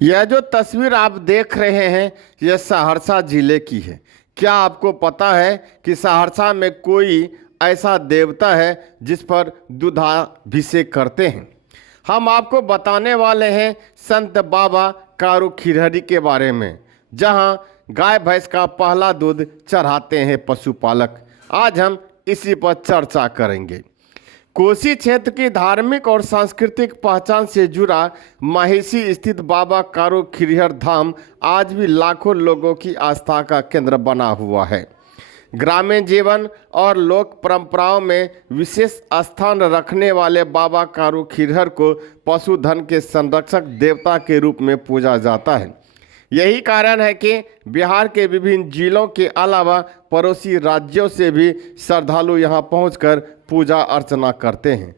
यह जो तस्वीर आप देख रहे हैं यह सहरसा जिले की है। क्या आपको पता है कि सहरसा में कोई ऐसा देवता है जिस पर दूधाभिषेक करते हैं? हम आपको बताने वाले हैं संत बाबा कारू खिरहरी के बारे में, जहां गाय भैंस का पहला दूध चढ़ाते हैं पशुपालक। आज हम इसी पर चर्चा करेंगे। कोसी क्षेत्र की धार्मिक और सांस्कृतिक पहचान से जुड़ा माहेसी स्थित बाबा कारू खिरहर धाम आज भी लाखों लोगों की आस्था का केंद्र बना हुआ है। ग्रामीण जीवन और लोक परंपराओं में विशेष स्थान रखने वाले बाबा कारू खिरहर को पशुधन के संरक्षक देवता के रूप में पूजा जाता है। यही कारण है कि बिहार के विभिन्न जिलों के अलावा पड़ोसी राज्यों से भी श्रद्धालु यहां पहुंचकर पूजा अर्चना करते हैं।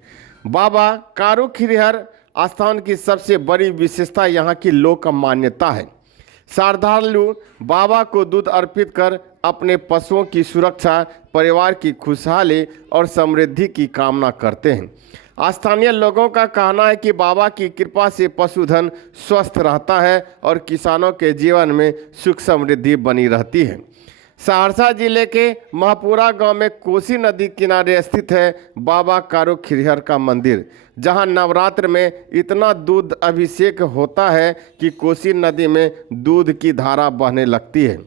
बाबा कारू खिरहर स्थान की सबसे बड़ी विशेषता यहां की लोक मान्यता है। श्रद्धालु बाबा को दूध अर्पित कर अपने पशुओं की सुरक्षा, परिवार की खुशहाली और समृद्धि की कामना करते हैं। स्थानीय लोगों का कहना है कि बाबा की कृपा से पशुधन स्वस्थ रहता है और किसानों के जीवन में सुख समृद्धि बनी रहती है। सहरसा जिले के महपुरा गांव में कोसी नदी किनारे स्थित है बाबा कारू खिरहर का मंदिर, जहां नवरात्र में इतना दूध अभिषेक होता है कि कोसी नदी में दूध की धारा बहने लगती है।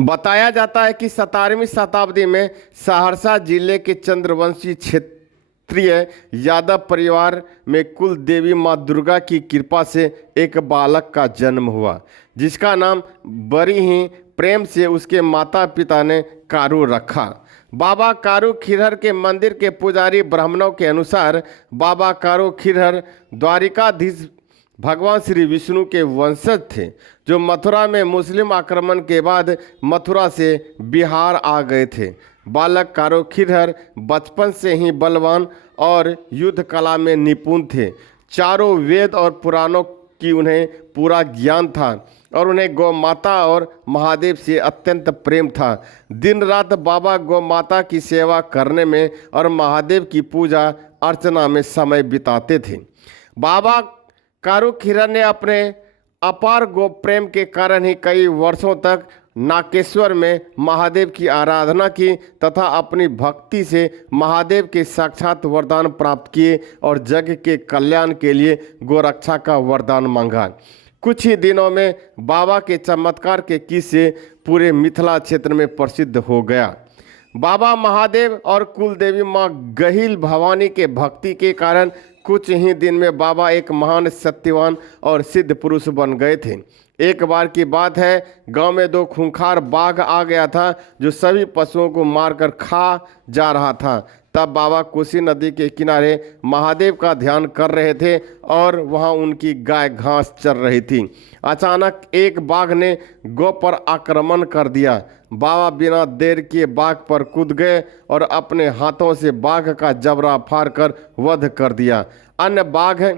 बताया जाता है कि 17वीं शताब्दी में सहरसा जिले के चंद्रवंशी क्षेत्रीय यादव परिवार में कुल देवी माँ दुर्गा की कृपा से एक बालक का जन्म हुआ, जिसका नाम बड़ी ही प्रेम से उसके माता पिता ने कारू रखा। बाबा कारू खिरहर के मंदिर के पुजारी ब्राह्मणों के अनुसार बाबा कारू खिरहर द्वारिकाधीश भगवान श्री विष्णु के वंशज थे, जो मथुरा में मुस्लिम आक्रमण के बाद मथुरा से बिहार आ गए थे। बालक कारू खिरहर बचपन से ही बलवान और युद्ध कला में निपुण थे। चारों वेद और पुराणों की उन्हें पूरा ज्ञान था और उन्हें गौ माता और महादेव से अत्यंत प्रेम था। दिन रात बाबा गौ माता की सेवा करने में और महादेव की पूजा अर्चना में समय बिताते थे। बाबा कारू खिरहर ने अपने अपार गो प्रेम के कारण ही कई वर्षों तक नागेश्वर में महादेव की आराधना की तथा अपनी भक्ति से महादेव के साक्षात वरदान प्राप्त किए और जग के कल्याण के लिए गोरक्षा का वरदान मांगा। कुछ ही दिनों में बाबा के चमत्कार के किस्से पूरे मिथिला क्षेत्र में प्रसिद्ध हो गया। बाबा महादेव और कुलदेवी माँ गहिल भवानी के भक्ति के कारण कुछ ही दिन में बाबा एक महान सत्यवान और सिद्ध पुरुष बन गए थे। एक बार की बात है, गांव में 2 खूंखार बाघ आ गया था जो सभी पशुओं को मारकर खा जा रहा था। तब बाबा कोसी नदी के किनारे महादेव का ध्यान कर रहे थे और वहां उनकी गाय घास चर रही थी। अचानक एक बाघ ने गौ पर आक्रमण कर दिया। बाबा बिना देर किए बाघ पर कूद गए और अपने हाथों से बाघ का जबड़ा फाड़कर वध कर दिया। अन्य बाघ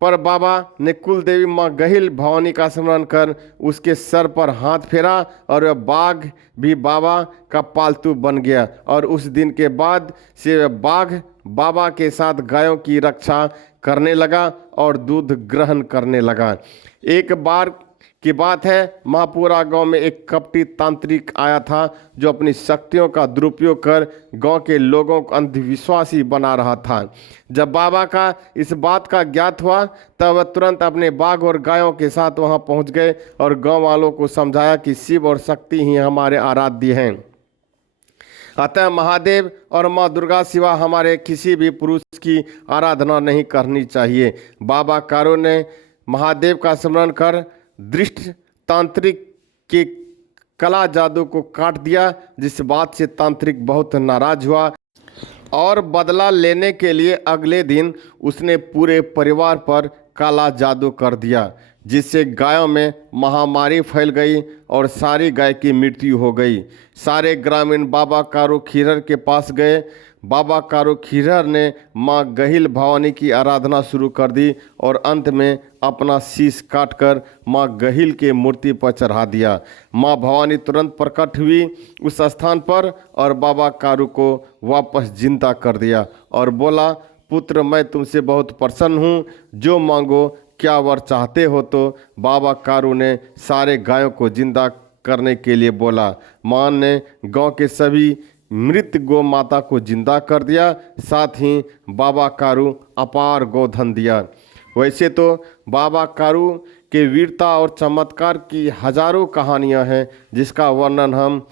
पर बाबा ने कुलदेवी माँ गहिल भवानी का स्मरण कर उसके सर पर हाथ फेरा और वह बाघ भी बाबा का पालतू बन गया और उस दिन के बाद से वह बाघ बाबा के साथ गायों की रक्षा करने लगा और दूध ग्रहण करने लगा। एक बार की बात है, महापुरा गांव में एक कपटी तांत्रिक आया था जो अपनी शक्तियों का दुरुपयोग कर गांव के लोगों को अंधविश्वासी बना रहा था। जब बाबा का इस बात का ज्ञात हुआ तब वह तुरंत अपने बाघ और गायों के साथ वहां पहुंच गए और गांव वालों को समझाया कि शिव और शक्ति ही हमारे आराध्य हैं। अतः महादेव और माँ दुर्गा सिवा हमारे किसी भी पुरुष की आराधना नहीं करनी चाहिए। बाबा कारू ने महादेव का स्मरण कर दृष्ट तांत्रिक के कला जादू को काट दिया, जिस बात से तांत्रिक बहुत नाराज हुआ और बदला लेने के लिए अगले दिन उसने पूरे परिवार पर काला जादू कर दिया, जिससे गायों में महामारी फैल गई और सारी गाय की मृत्यु हो गई। सारे ग्रामीण बाबा कारू खिरहर के पास गए। बाबा कारू खिरहर ने माँ गहिल भवानी की आराधना शुरू कर दी और अंत में अपना शीश काटकर माँ गहिल के मूर्ति पर चढ़ा दिया। माँ भवानी तुरंत प्रकट हुई उस स्थान पर और बाबा कारू को वापस जिंदा कर दिया और बोला, पुत्र मैं तुमसे बहुत प्रसन्न हूँ, जो मांगो क्या वर चाहते हो? तो बाबा कारू ने सारे गायों को जिंदा करने के लिए बोला। मान ने गांव के सभी मृत गौ माता को जिंदा कर दिया। साथ ही बाबा कारू अपार गोधन दिया। वैसे तो बाबा कारू के वीरता और चमत्कार की हजारों कहानियां हैं, जिसका वर्णन हम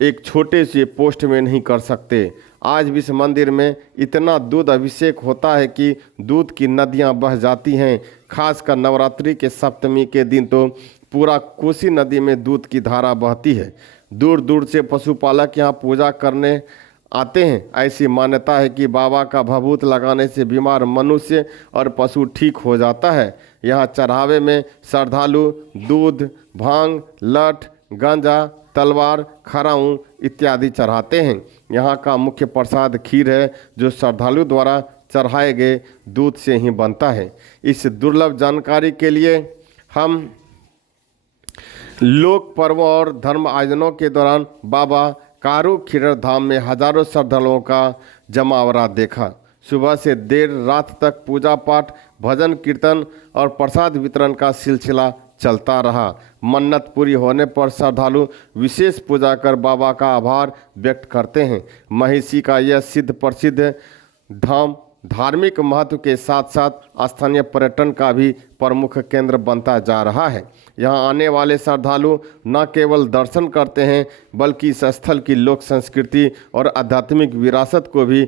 एक छोटे से पोस्ट में नहीं कर सकते। आज भी इस मंदिर में इतना दूध अभिषेक होता है कि दूध की नदियां बह जाती हैं। खासकर नवरात्रि के सप्तमी के दिन तो पूरा कोसी नदी में दूध की धारा बहती है। दूर दूर से पशुपालक यहाँ पूजा करने आते हैं। ऐसी मान्यता है कि बाबा का भभूत लगाने से बीमार मनुष्य और पशु ठीक हो जाता है। यहाँ चढ़ावे में श्रद्धालु दूध, भांग, लठ, गांजा, तलवार, खराऊं इत्यादि चढ़ाते हैं। यहाँ का मुख्य प्रसाद खीर है, जो श्रद्धालु द्वारा चढ़ाए गए दूध से ही बनता है। इस दुर्लभ जानकारी के लिए हम लोक पर्वों और धर्म आयोजनों के दौरान बाबा कारू खीरर धाम में हजारों श्रद्धालुओं का जमावड़ा देखा। सुबह से देर रात तक पूजा पाठ, भजन कीर्तन और प्रसाद वितरण का सिलसिला चलता रहा। मन्नत पूरी होने पर श्रद्धालु विशेष पूजा कर बाबा का आभार व्यक्त करते हैं। महिषी का यह सिद्ध प्रसिद्ध धाम धार्मिक महत्व के साथ साथ स्थानीय पर्यटन का भी प्रमुख केंद्र बनता जा रहा है। यहाँ आने वाले श्रद्धालु न केवल दर्शन करते हैं, बल्कि इस स्थल की लोक संस्कृति और आध्यात्मिक विरासत को भी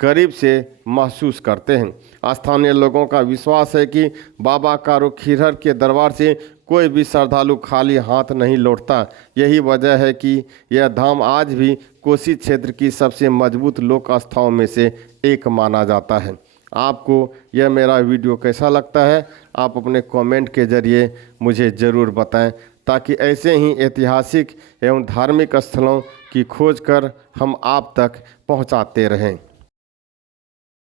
करीब से महसूस करते हैं। स्थानीय लोगों का विश्वास है कि बाबा कारू खीरहर के दरबार से कोई भी श्रद्धालु खाली हाथ नहीं लौटता। यही वजह है कि यह धाम आज भी कोसी क्षेत्र की सबसे मजबूत लोक आस्थाओं में से एक माना जाता है। आपको यह मेरा वीडियो कैसा लगता है? आप अपने कमेंट के जरिए मुझे ज़रूर बताएं, ताकि ऐसे ही ऐतिहासिक एवं धार्मिक स्थलों की खोज कर हम आप तक पहुंचाते रहें।